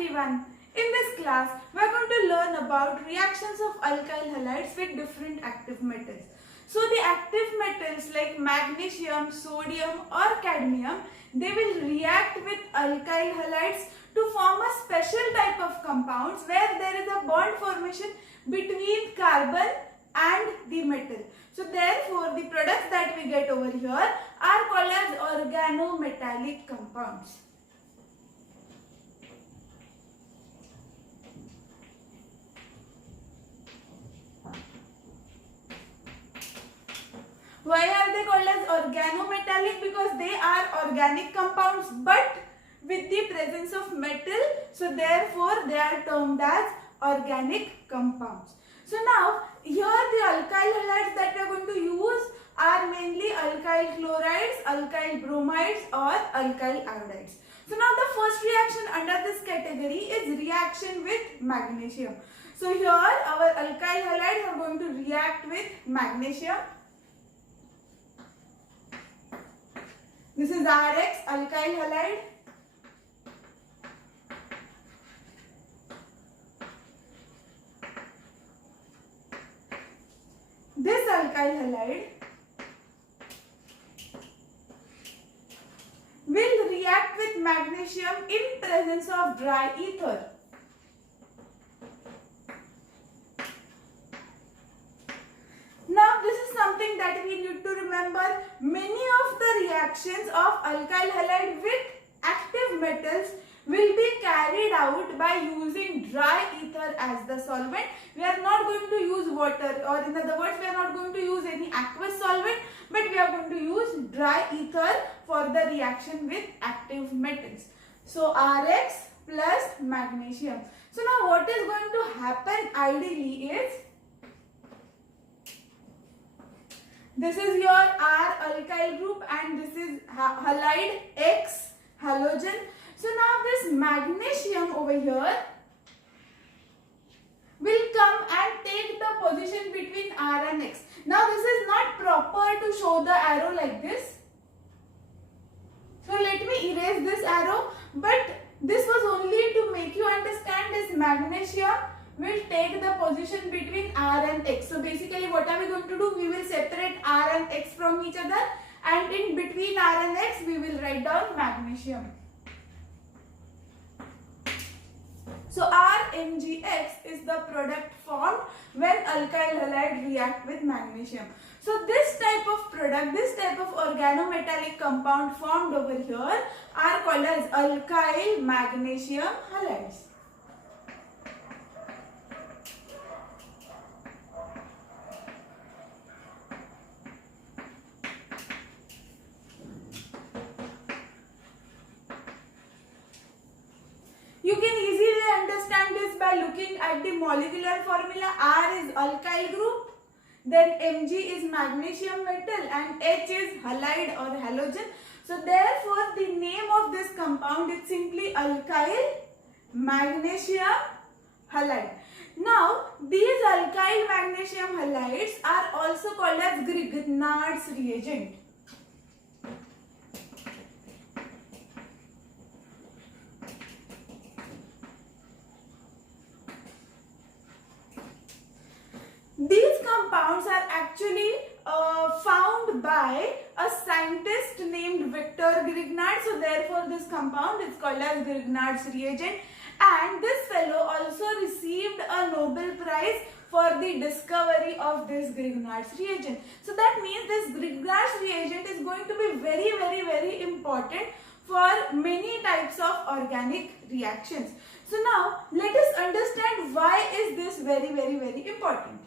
everyone. In this class, we are going to learn about reactions of alkyl halides with different active metals. So the active metals like magnesium, sodium or cadmium, they will react with alkyl halides to form a special type of compounds where there is a bond formation between carbon and the metal. So therefore, the products that we get over here are called as organometallic compounds. Why are they called as organometallic? Because they are organic compounds but with the presence of metal. So therefore, they are termed as organic compounds. So now, here the alkyl halides that we are going to use are mainly alkyl chlorides, alkyl bromides or alkyl iodides. So now the first reaction under this category is reaction with magnesium. So here our alkyl halides are going to react with magnesium. This is RX, alkyl halide. This alkyl halide will react with magnesium in presence of dry ether. Now this is something that we need to remember. Many of the reactions of alkyl halide with active metals will be carried out by using dry ether as the solvent. We are not going to use water, or in other words, we are not going to use any aqueous solvent, but we are going to use dry ether for the reaction with active metals. So RX plus magnesium. So now what is going to happen ideally is, this is your R alkyl group and this is halide X halogen. So now this magnesium over here will come and take the position between R and X. Now this is not proper to show the arrow like this. So let me erase this arrow, but this was only to make you understand this magnesium will take the position between R and X. So basically what are we going to do? We will separate R and X from each other, and in between R and X we will write down magnesium. So RMgX is the product formed when alkyl halide react with magnesium. So this type of product, this type of organometallic compound formed over here are called as alkyl magnesium halides. You can easily understand this by looking at the molecular formula. R is alkyl group, then Mg is magnesium metal and H is halide or halogen. So therefore the name of this compound is simply alkyl magnesium halide. Now these alkyl magnesium halides are also called as Grignard's reagent. These compounds are actually found by a scientist named Victor Grignard. So therefore this compound is called as Grignard's reagent, and this fellow also received a Nobel Prize for the discovery of this Grignard's reagent. So that means this Grignard's reagent is going to be very important for many types of organic reactions. So now let us understand why is this very important.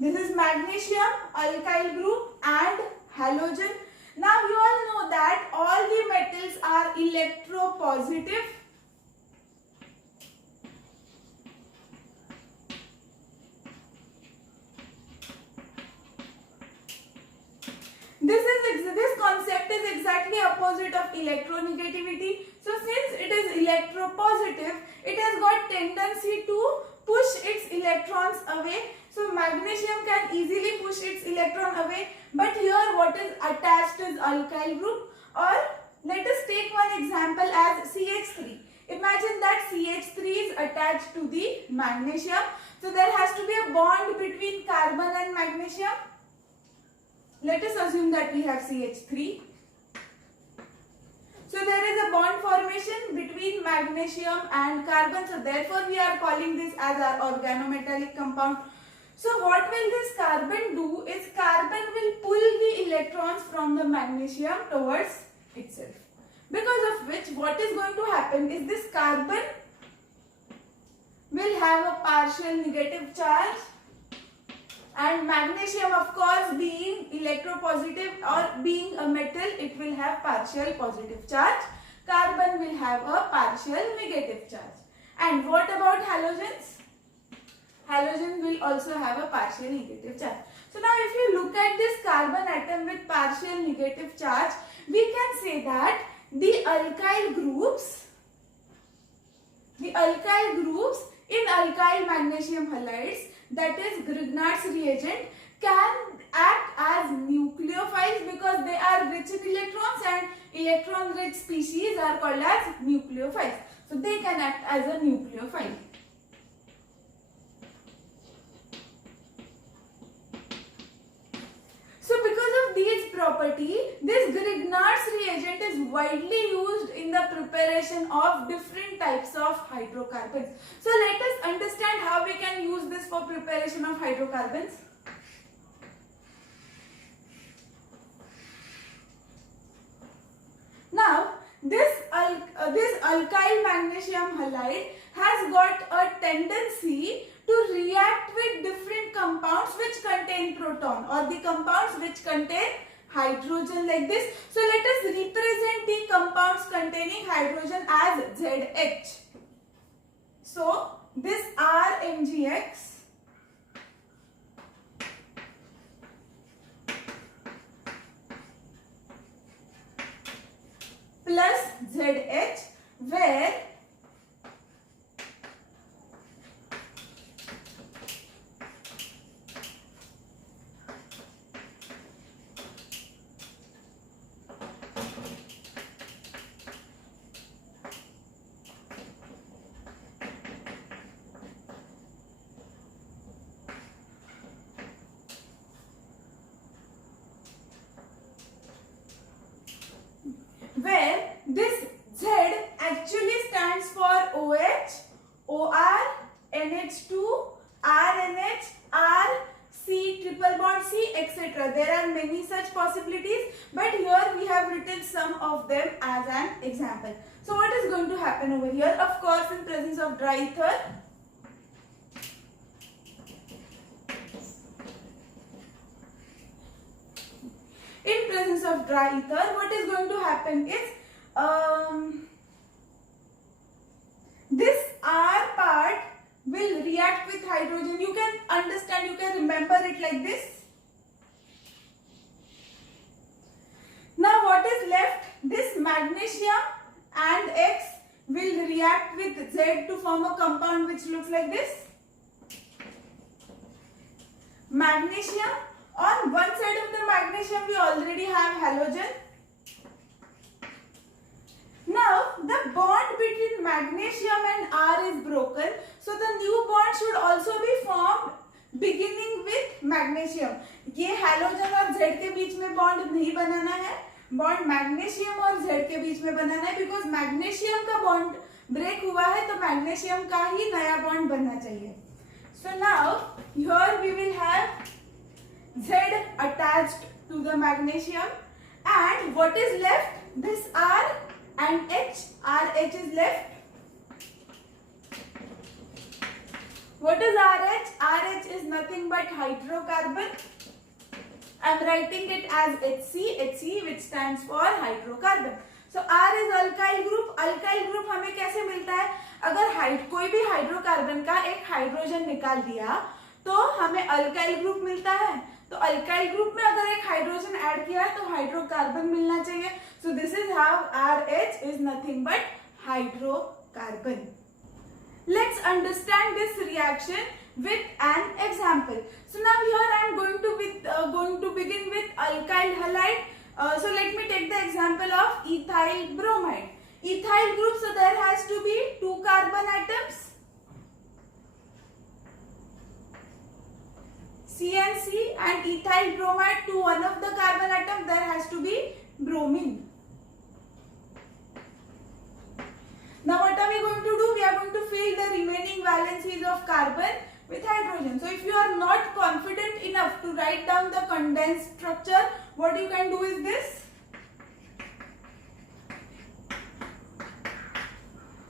This is magnesium, alkyl group and halogen. Now you all know that all the metals are electropositive. This concept is exactly opposite of electronegativity. So since it is electropositive, it has got tendency to push its electrons away. So magnesium can easily push its electron away, but here what is attached is alkyl group. Or let us take one example as CH3. Imagine that CH3 is attached to the magnesium. So there has to be a bond between carbon and magnesium. Let us assume that we have CH3. So there is a bond formation between magnesium and carbon. So therefore we are calling this as our organometallic compound. So what will this carbon do is carbon will pull the electrons from the magnesium towards itself. Because of which what is going to happen is this carbon will have a partial negative charge, and magnesium, of course, being electropositive or being a metal, it will have partial positive charge. Carbon will have a partial negative charge. And what about halogens? Halogen will also have a partial negative charge. So now if you look at this carbon atom with partial negative charge, we can say that the alkyl groups in alkyl magnesium halides, that is Grignard's reagent, can act as nucleophiles because they are rich in electrons, and electron rich species are called as nucleophiles. So they can act as a nucleophile. So because of these property, this Grignard's reagent is widely used in the preparation of different types of hydrocarbons. So let us understand how we can use this for preparation of hydrocarbons. Now this alkyl magnesium halide has got a tendency to react with different compounds which contain proton, or the compounds which contain hydrogen, like this. So let us represent the compounds containing hydrogen as ZH. So this RMgX plus ZH, where this Z actually stands for OH, OR, NH2, RNH, R, C, triple bond C, etc. There are many such possibilities, but here we have written some of them as an example. So what is going to happen over here? Of course, in presence of dry ether, what is going to happen is this R part will react with hydrogen. You can understand, you can remember it like this. Now what is left? This magnesium and X will react with Z to form a compound which looks like this. Magnesium, on one side of the magnesium we already have halogen. Now the bond between magnesium and R is broken, so the new bond should also be formed beginning with magnesium. ये halogen और Z के बीच में bond नहीं बनाना है, bond magnesium और Z के बीच में बनाना है, because magnesium का bond break हुआ है तो magnesium का ही नया bond बनना चाहिए. So now here we will have Z attached to the magnesium, and what is left? This R and H. RH is left. What is RH? RH is nothing but hydrocarbon. I am writing it as HC, HC which stands for hydrocarbon. So R is alkyl group. Alkyl group हमें कैसे मिलता है? अगर कोई भी hydrocarbon का एक hydrogen निकाल दिया तो हमें अल्काइल ग्रुप मिलता है. तो अल्काइल ग्रुप में अगर एक हाइड्रोजन ऐड किया तो हाइड्रोकार्बन मिलना चाहिए. So this is how RH is nothing but hydrocarbon. Let's understand this reaction with an example. So now here I am going to begin with alkyl halide. So let me take the example of ethyl bromide. Ethyl group, so there has to be 2 carbon atoms, C and C, and ethyl bromide, to one of the carbon atom there has to be bromine. Now what are we going to do? We are going to fill the remaining valencies of carbon with hydrogen. So if you are not confident enough to write down the condensed structure, what you can do is this.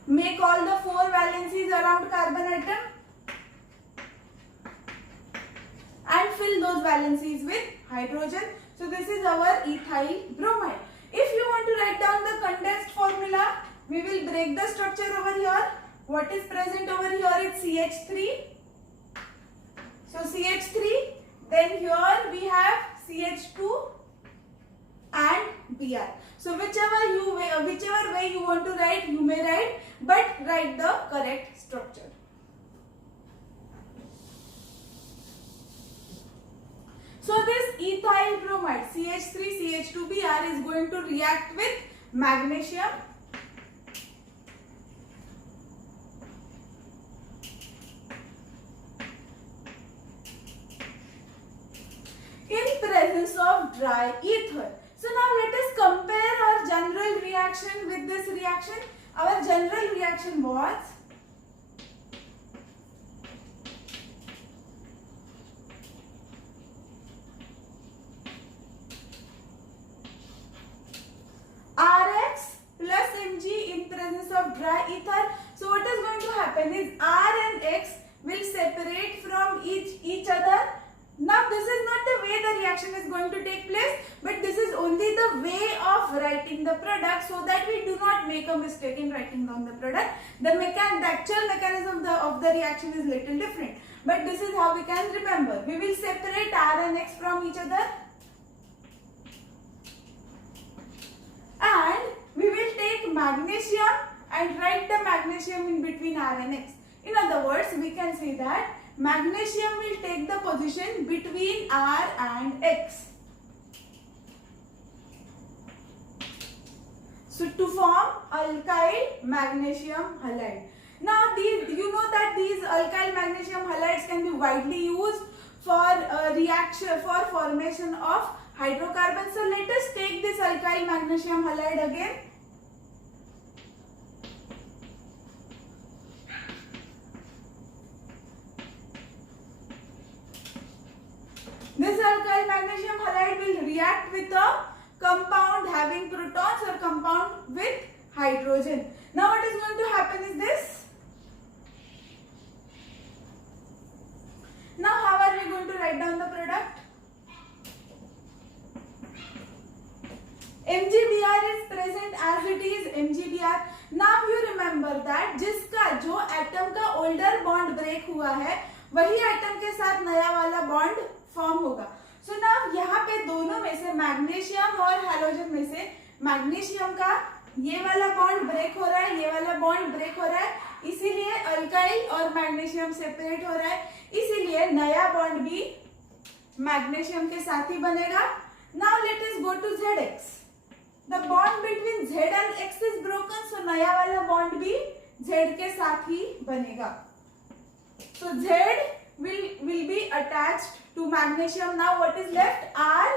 Make all the 4 valencies around carbon atom and fill those valencies with hydrogen. So this is our ethyl bromide. If you want to write down the condensed formula, we will break the structure over here. What is present over here is CH3. So CH3, then here we have CH2 and Br. So whichever way you want to write, you may write, but write the correct structure. So this ethyl bromide CH3CH2Br is going to react with magnesium. In presence of dry ether. So now let us compare our general reaction with this reaction. Our general reaction was Rx plus Mg in presence of dry ether. So what is going to happen is R and X will separate from each other. Now this is not the way the reaction is going to take place, but this is only the way of writing the product, so that we do not make a mistake in writing down the product. The actual mechanism of the reaction is little different, but this is how we can remember. We will separate R and X from each other, and we will take magnesium and write the magnesium in between R and X. In other words, we can say that magnesium will take the position between R and X. So to form alkyl magnesium halide. Now you know that these alkyl magnesium halides can be widely used for formation of hydrocarbons. So let us take this alkyl magnesium halide again. This alkyl magnesium halide will react with a compound having protons or compound with hydrogen. Now what is going to happen is this. Now how are we going to write down the product? MgBr is present as it is MgBr. Now you remember that जिसका जो atom का older bond break हुआ है, वही atom के साथ नया वाला बॉन्ड फॉर्म होगा. सो नाउ यहाँ पे दोनों में से मैग्नीशियम और हैलोजन में से मैग्नीशियम का ये वाला बॉन्ड ब्रेक हो रहा है, ये वाला बॉन्ड ब्रेक हो रहा है, इसीलिए अल्काइल और मैग्नीशियम सेपरेट हो रहा है, इसीलिए नया बॉन्ड भी मैग्नीशियम के साथ ही बनेगा. Now let us go to ZX. The bond between Z and X is broken, so नया वाला बॉन्ड भी Z के साथ ही बनेगा. सो Z will be attached to magnesium. Now what is left? R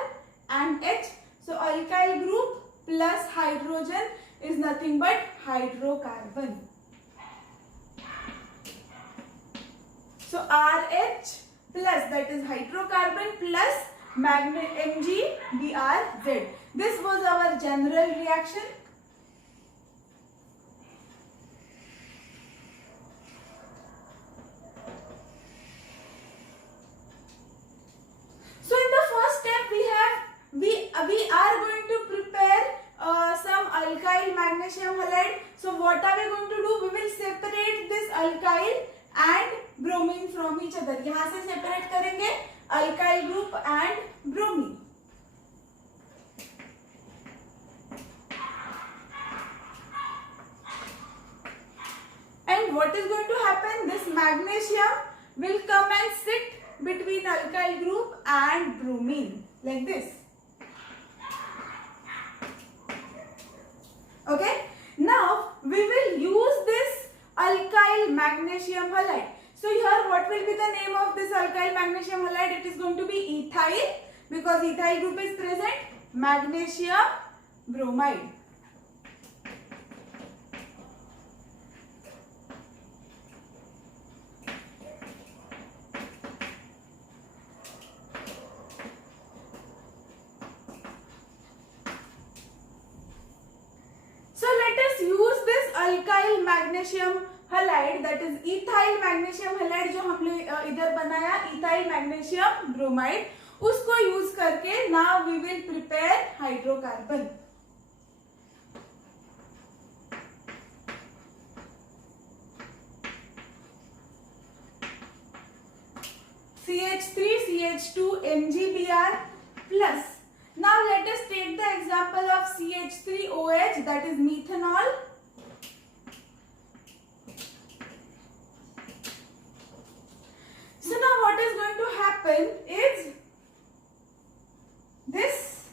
and H. So alkyl group plus hydrogen is nothing but hydrocarbon. So RH plus, that is hydrocarbon, plus MgBrZ. This was our general reaction. So in the first step we are going to prepare some alkyl magnesium halide. So what are we going to do? We will separate this alkyl and bromine from each other. यहाँ से separate करेंगे alkyl group and bromine. And what is going to happen? This magnesium will come and sit between alkyl group and bromine like this. Okay, now we will use this alkyl magnesium halide. So here what will be the name of this alkyl magnesium halide? It is going to be ethyl, because ethyl group is present. Magnesium bromide. So let us use this alkyl magnesium halide, that is ethyl magnesium halide जो हमने इधर बनाया, ethyl magnesium bromide, उसको use करके now we will prepare hydrocarbon. CH3 CH2 MgBr plus. Now let us take the example of CH3OH, that is methanol. So now what is going to happen is this.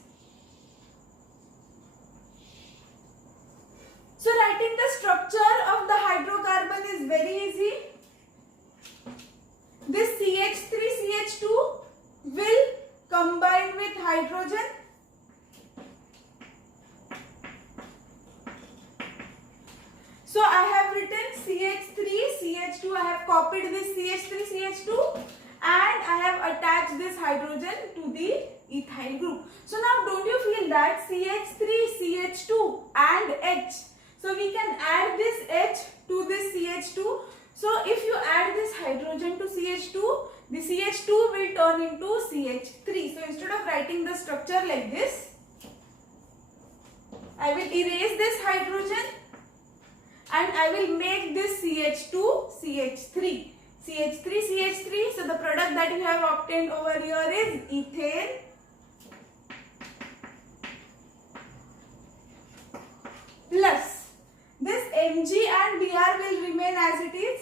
So writing the structure of the hydrocarbon is very easy. This CH3CH2 will combine with hydrogen. So I have written CH3CH2. I have copied this CH3CH2 and I have attached this hydrogen to the ethyl group. So now don't you feel that CH3CH2 and H. So we can add this H to this CH2. So if you add this hydrogen to CH2, the CH2 will turn into CH3. So instead of writing the structure like this, I will erase this hydrogen and I will make this CH2 CH3. CH3 CH3. So the product that you have obtained over here is ethane plus this Mg and Br will remain as it is.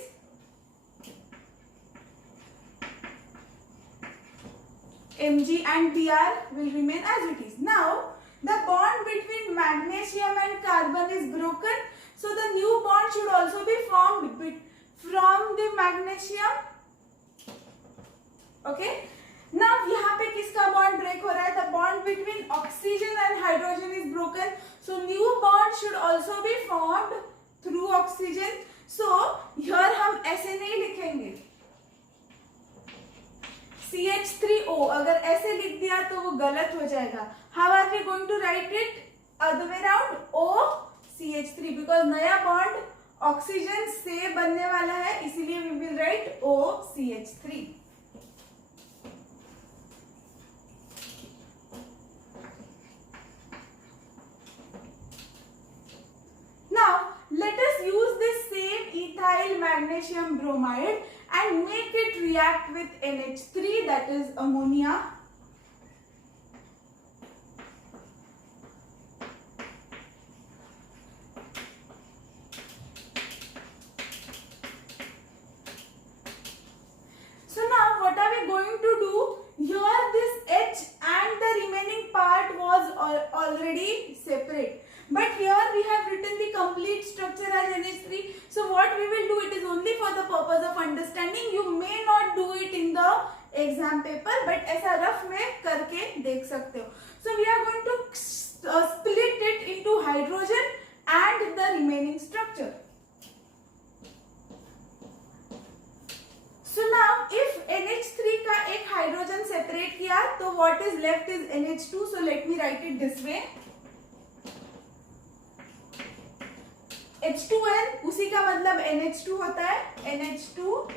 Mg and Br will remain as it is. Now the bond between magnesium and carbon is broken. So the new bond should also be formed from the magnesium. Okay. Now यहाँ पे किसका bond break हो रहा है? The bond between oxygen and hydrogen is broken. So new bond should also be formed through oxygen. So here हम ऐसे नहीं लिखेंगे. CH3O अगर ऐसे लिख दिया तो वो गलत हो जाएगा. How are we going to write it? Other way round. O CH3 because नया bond ऑक्सीजन से बनने वाला है, इसीलिए we will write OCH3. Now let us use this same ethyl magnesium bromide and make it react with NH3, that is ammonia. So now what are we going to do? Here this H and the remaining part was already separate. But here we have written the complete structure as NH3. So what we will do, it is only for the purpose of understanding. You may not do it in the exam paper, but ऐसा rough में करके देख सकते हो. So we are going to split it into hydrogen and the remaining structure. So now if NH3 का एक hydrogen separate किया, तो what is left is NH2. So let me write it this way. H2N उसी का मतलब NH2 होता है, NH2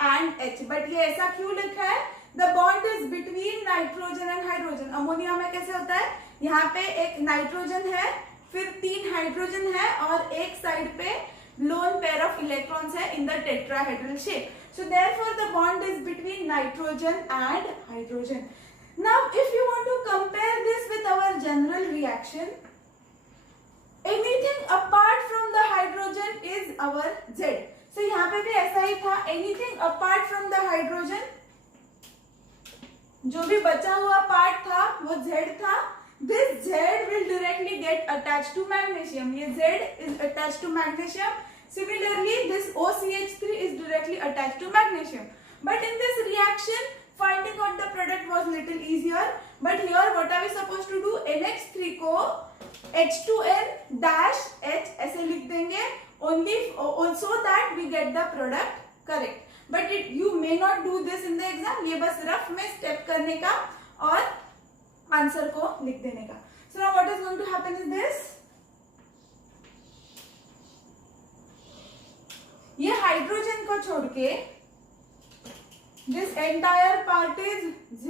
and H. But ये ऐसा क्यों लिखा है? The bond is between nitrogen and hydrogen. Ammonia में कैसे होता है? यहाँ पे एक नाइट्रोजन है, फिर 3 हाइड्रोजन है और एक साइड पे lone pair of electrons है in the tetrahedral shape. So therefore the bond is between nitrogen and hydrogen. Now if you want to compare this with our general reaction, anything apart from the hydrogen is our Z. So यहाँ पे भी ऐसा ही था. Anything apart from the hydrogen, जो भी बचा हुआ part था वो Z था. This Z will directly get attached to magnesium. ये Z is attached to magnesium. Similarly, this OCH3 is directly attached to magnesium. But in this reaction, finding out the product was little easier. But here, what are we supposed to do? NH3 को H2N dash H ऐसे लिख देंगे. Only so that we get the product correct. But you may not do this in the exam. ये बस rough में step करने का और आंसर को लिख देने का. So now what is going to happen is this. ये हाइड्रोजन को छोड़ के this entire part is Z.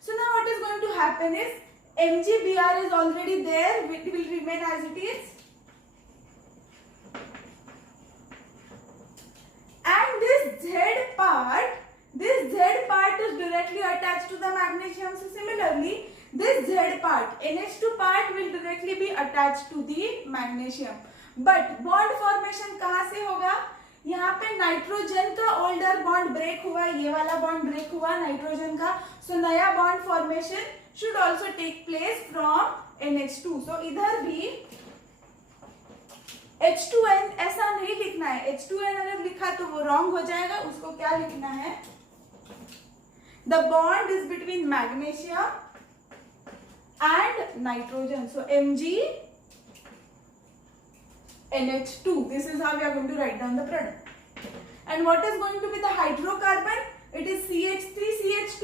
So now what is going to happen is MgBr is already there. It will remain as it is. And this Z part is directly attached to the magnesium. So similarly, this Z part, NH2 part will directly be attached to the magnesium. But bond formation कहाँ से होगा? यहाँ पे nitrogen का older bond break हुआ, ये वाला bond break हुआ नाइट्रोजन का. सो नया bond formation should also take place from NH2. So इधर भी H2N ऐसा नहीं लिखना है. H2N अगर लिखा तो वो रॉन्ग हो जाएगा. उसको क्या लिखना है? The bond is between magnesium and nitrogen. So Mg NH2. This is how we are going to write down the product. And what is going to be the hydrocarbon? It is CH3CH2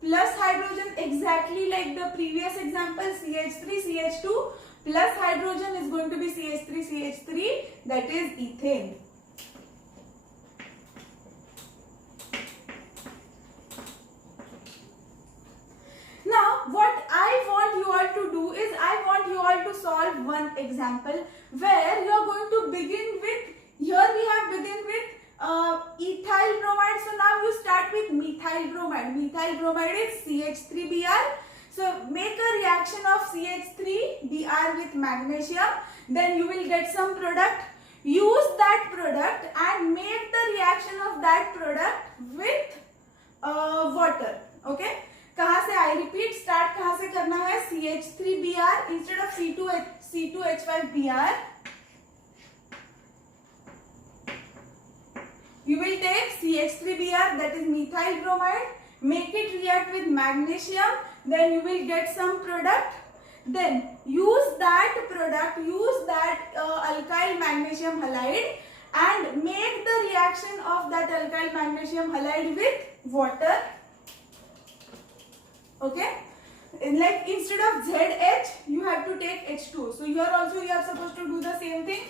plus hydrogen, exactly like the previous example. CH3CH2 plus hydrogen is going to be CH3CH3, that is ethane. Now what I want you all to do is I want you all to solve one example where you are going to begin with, here we have begin with ethyl bromide. So now you start with methyl bromide. Methyl bromide is CH3Br. So make a reaction of CH3Br with magnesium. Then you will get some product. Use that product and make the reaction of that product with water. Okay. कहाँ से? I repeat, start कहाँ से करना है? CH3Br instead of C2H5Br. You will take CH3Br, that is methyl bromide, make it react with magnesium, then you will get some product. Then use that product, use that alkyl magnesium halide and make the reaction of that alkyl magnesium halide with water. Okay, like instead of ZH you have to take H2. So here also you are supposed to do the same thing.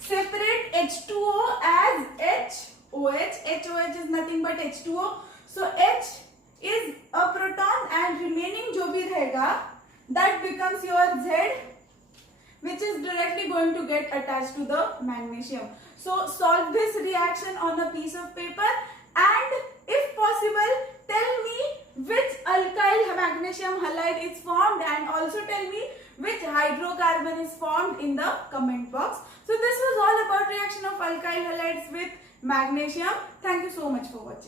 Separate H2O as HOH. HOH is nothing but H2O. So H is a proton and remaining जो भी रहेगा that becomes your Z, which is directly going to get attached to the magnesium. So solve this reaction on a piece of paper and if possible tell me which alkyl magnesium halide is formed and also tell me which hydrocarbon is formed in the comment box. So this was all about reaction of alkyl halides with magnesium. Thank you so much for watching.